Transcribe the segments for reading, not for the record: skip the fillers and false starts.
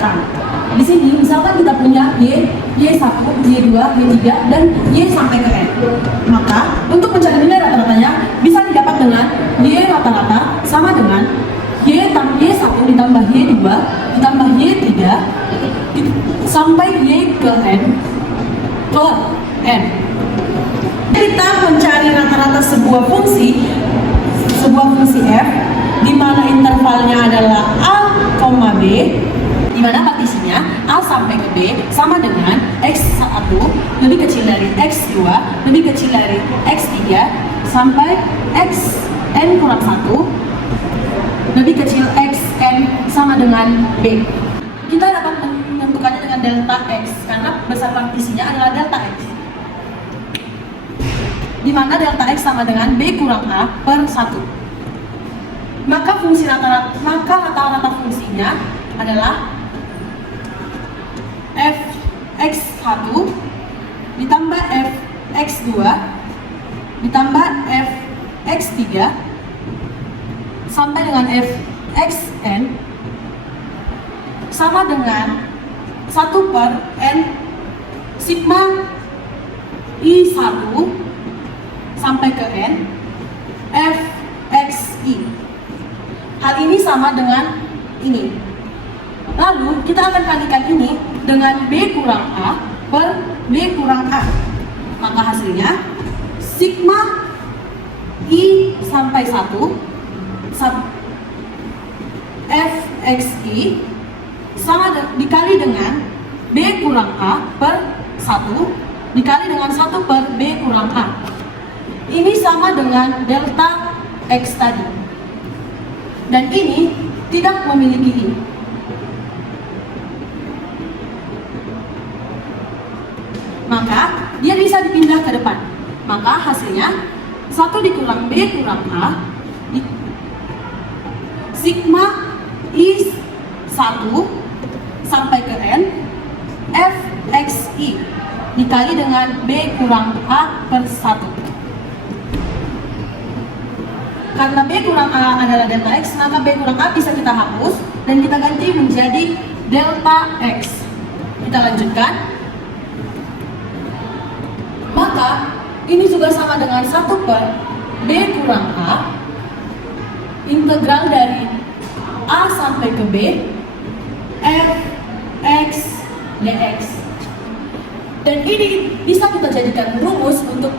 datang. Di sini misalkan kita punya Y1, Y2, Y3, dan Y sampai ke N. Maka untuk mencari nilai rata-ratanya bisa didapat dengan Y rata-rata sama dengan Y1 ditambah Y2 ditambah Y3 sampai Y ke N ke N. Kita mencari rata-rata sebuah fungsi f di mana intervalnya adalah A, B, di mana partisinya A sampai ke B sama dengan X1 lebih kecil dari X2 lebih kecil dari X3 sampai Xn kurang 1 lebih kecil Xn sama dengan B. Kita dapat menentukannya dengan delta X karena besar partisinya adalah delta X, di mana delta X sama dengan B kurang A per 1. Maka rata-rata fungsinya adalah Fx1 ditambah Fx2 ditambah Fx3 sampai dengan Fxn sama dengan 1 per N sigma I1 sampai ke N Fxi. Hal ini sama dengan ini. Lalu kita akan kalikan ini dengan B kurang A per B kurang A. Maka hasilnya sigma I sampai 1 Fxi sama dikali dengan B kurang A per 1 dikali dengan 1 per B kurang A. Ini sama dengan delta X tadi. Dan ini tidak memiliki I. Maka dia bisa dipindah ke depan. Maka hasilnya 1 dikurang B kurang A sigma I1 sampai ke N Fxi dikali dengan B kurang A per 1. Karena B kurang A adalah delta X, maka B kurang A bisa kita hapus dan kita ganti menjadi delta X. Kita lanjutkan. Maka ini juga sama dengan 1 per B kurang A integral dari A sampai ke B Fx dx. Dan ini bisa kita jadikan rumus untuk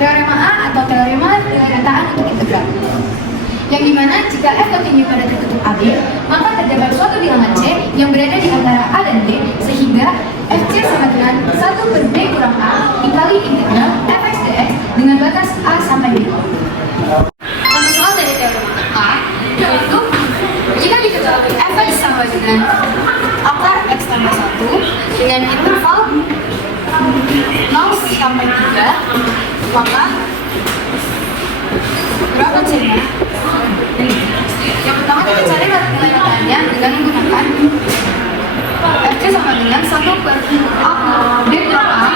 teorema A atau teorema pendataan untuk integral, yang dimana jika F kontinu pada tertutup AB, maka terdapat suatu bilangan C yang berada di antara A dan B, sehingga Fc sama dengan 1 per B kurang A dikali integral Fx dx dengan batas A sampai B. Contoh soal dari teorema A yaitu jika diketahui Fx sama dengan akar X tambah 1 dengan interval 0 sampai 3, maka berapa C-nya? Yang pertama kita cari nilai rataannya dengan menggunakan Fc sama dengan 1 per A B kurang A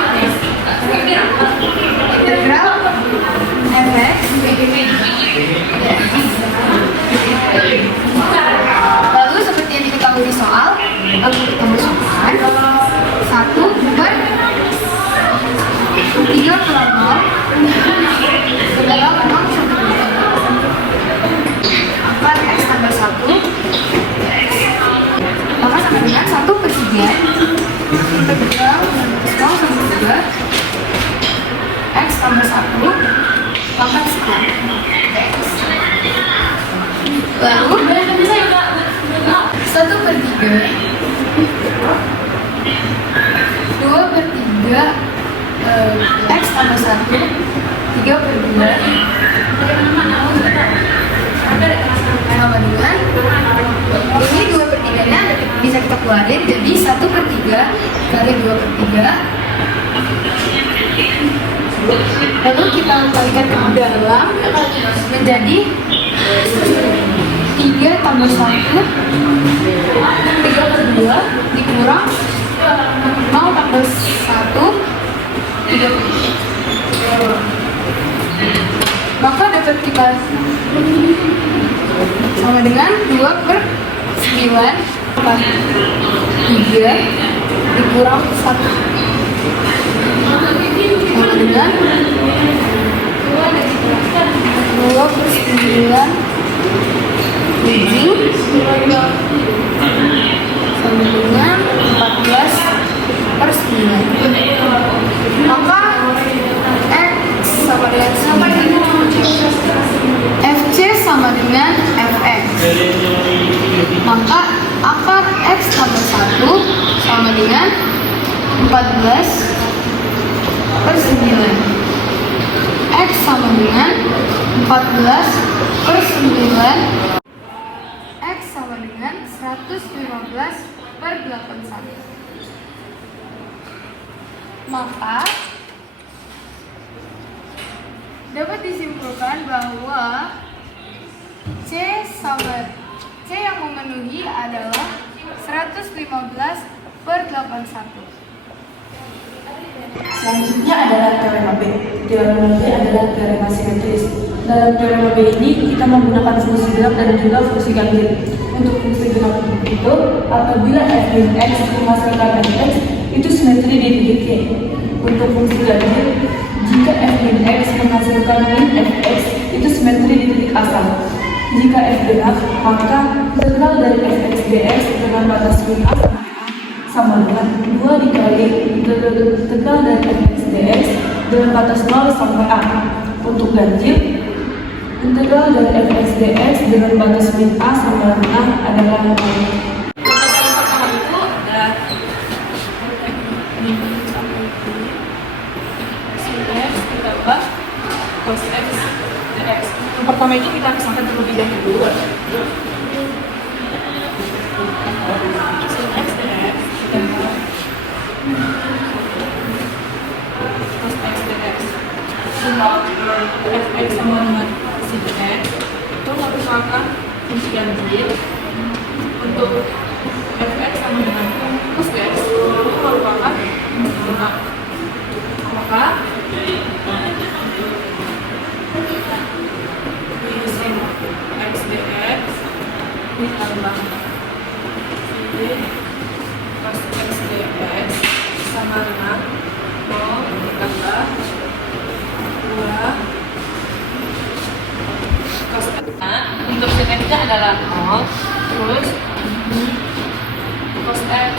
integral Fx. Lalu seperti yang diketahui di soal, lalu kita masukkan 1 per 3 kurang 0 dengan 1/3 integral 0 sampai 3 X tambah 1 pangkat sekian. Lalu 1/3 2/3 X tambah 1 3/2 sama dengan ini 2/3 nya bisa kita keluarin, jadi 1/3 kali 2/3, lalu kita kalikan ke dalam menjadi 3 tambah 1 3/2 dikurang 0 tambah 1 3. Maka dapat kita sama dengan 2/9 3 dikurang 1 sama dengan 2/9 7 sama dengan 14/9. Maka X sama dengan FC sama dengan Fx. Maka akar X tambah 1 sama dengan 14/9. X sama dengan 14/9. X sama dengan 115/81. Maka dapat disimpulkan bahwa C yang memenuhi adalah 115/81. Selanjutnya adalah teorema B. Teorema B adalah teorema simetris. Dalam teorema B ini kita menggunakan fungsi gelap dan juga fungsi ganjil. Untuk fungsi gelap itu, apabila f min x menghasilkan fx, itu simetri di titik Y. Untuk fungsi ganjil, jika f min x menghasilkan min fx, itu simetri di titik asal. Jika f gelap, maka integral dari fx dx dengan batas min a sama dengan 2 dikali integral dari fx dx dengan batas 0 sampai a. Untuk ganjil, integral dari fx dx dengan batas min a sama dengan a adalah 0. Pertama itu ada min sampai sin x ditambah cos x dx. Yang pertama itu kita pisahkan terlebih dahulu. Sin x dx ditambah cos x dx. Fx sama dengan sin x itu merupakan fungsi ganjil. Untuk fx sama dengan cos x itu merupakan bunga. Maka sin x dx ditambah sin cos x dx sama dengan 0 ditambah 2 cos x. Untuk sin x nya adalah 0, terus cos x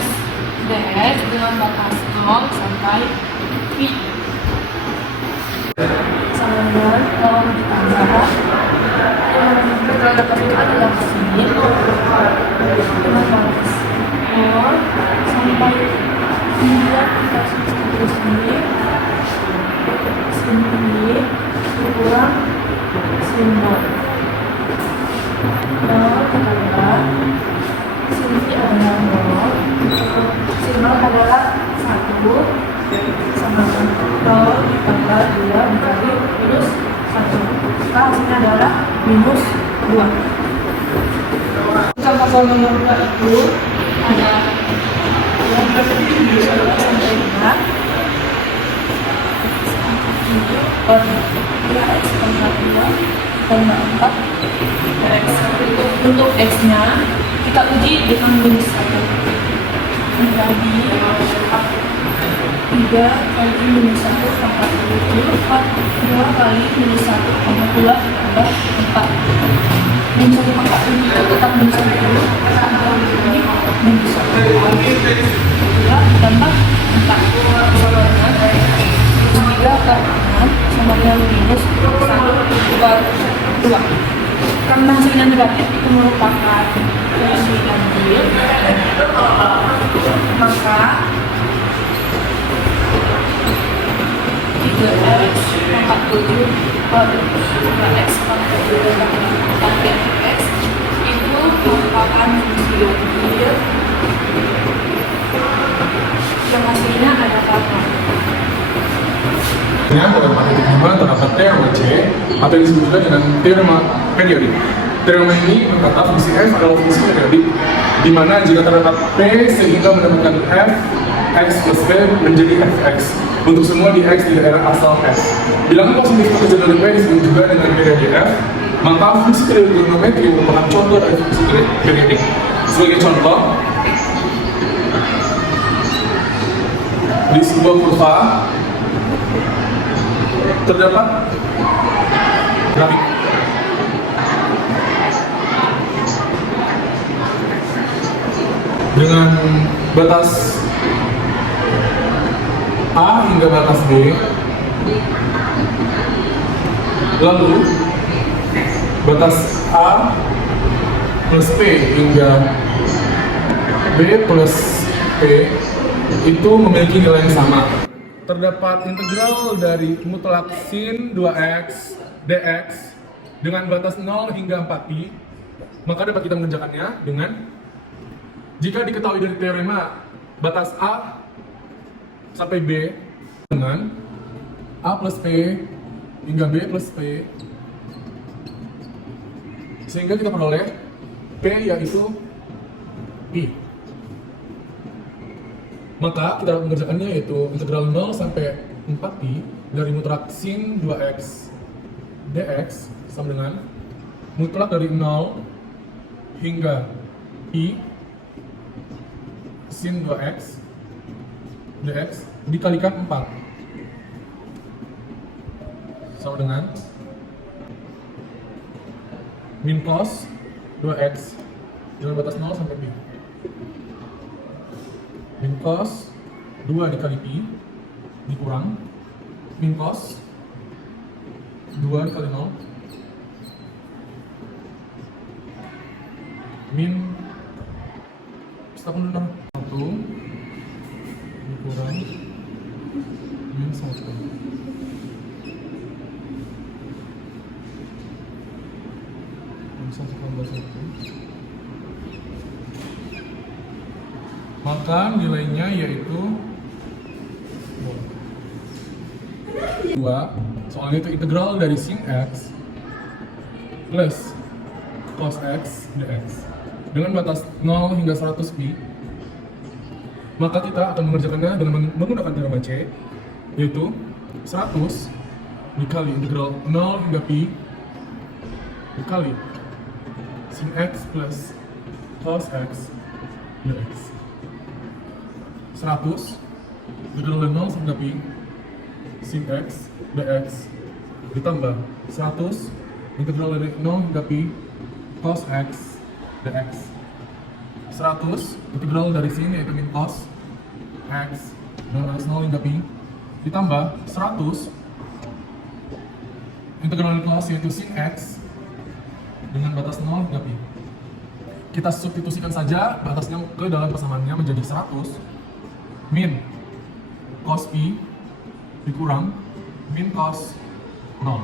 dx dengan batas 0 sampai pi sama dengan 0 ditambah integral dapat itu adalah sin dengan batas 0 sampai 9 kita terus ini sin pi kurang sin 0 ditambah sin pi adalah 0, sin 0 adalah 1 sama 0 ditambah 2 dikali minus 1. Maka hasilnya adalah minus 2. Contoh soal nomor 2 itu ada yang berarti minus 2 sampai 5 per 3x tambah 2 tambah 4 x. Untuk x nya kita uji dengan minus 1 menjadi 3 3 kali minus 1 pangkat 4, 2 kali minus 1 pangkat 2 tambah 4. Dan 1 pangkat ini tetap minus 1 dulu, ini minus 1 2 tambah 4. Sama dengan 3 per 6 sama dengan minus 1 per 2. Karena hasilnya negatif itu merupakan solusi ganjil, maka 3x pangkat 7 per 2x pangkat 7 pangkat x itu merupakan solusi ganjil yang hasilnya ada apa? Dalam hubungan terhadap teorema C atau yang disebut juga dengan teorema periodik. Teorema ini berkata fungsi f adalah fungsi periodik, di mana jika terdapat p sehingga mendapatkan f x plus p menjadi fx untuk semua di x di daerah asal f. Bilangan positif terkecil dari p disebut juga dengan periodik f, maka fungsi periodik trigonometri merupakan contoh dari fungsi periodik. Sebagai contoh, di sebuah kurva terdapat grafik dengan batas A hingga batas B, lalu batas A plus P hingga B plus P itu memiliki nilai yang sama. Terdapat integral dari mutlak sin 2x dx dengan batas 0 hingga 4pi, maka dapat kita mengerjakannya dengan jika diketahui dari teorema batas A sampai B dengan A plus P hingga B plus P, sehingga kita peroleh P yaitu pi. Maka kita mengerjakannya yaitu integral 0 sampai 4pi dari mutlak sin 2x dx sama dengan mutlak dari 0 hingga pi sin 2x dx dikalikan 4 sama dengan min cos 2x dengan batas 0 sampai pi. Min cos 2 dikali pi dikurang min cos 2 dikali 0 min stop dulu 1 dikurang min 1 min 1 tambah 1, maka nilainya yaitu 2. Soalnya itu integral dari sin x plus cos x dx dengan batas 0 hingga 100 pi. Maka kita akan mengerjakannya dengan menggunakan teorema C, yaitu 100 dikali integral 0 hingga pi dikali sin x plus cos x dx. 100 integral dari 0 sampai pi sin x dx ditambah 100 integral dari 0 hingga pi cos x dx. 100 integral dari sini yaitu min cos x dengan batas 0 hingga pi ditambah 100 integral dari cos yaitu sin x dengan batas 0 hingga pi. Kita substitusikan saja batasnya ke dalam persamaannya menjadi 100 min cos pi dikurang min cos 0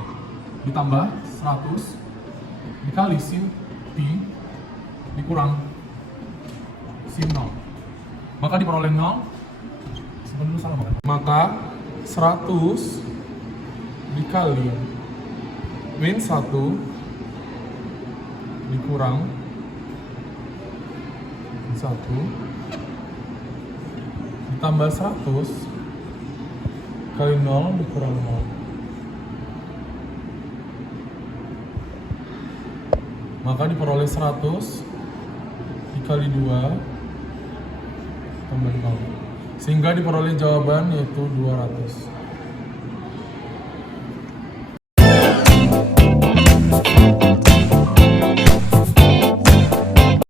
ditambah 100 dikali sin pi dikurang sin 0, maka diperoleh 0. Sebenarnya salah banget. Maka 100 dikali min 1 dikurang min 1 ditambah 100 kali 0 dikurang 0, maka diperoleh 100 dikali 2 tambah 0. Sehingga diperoleh jawaban yaitu 200.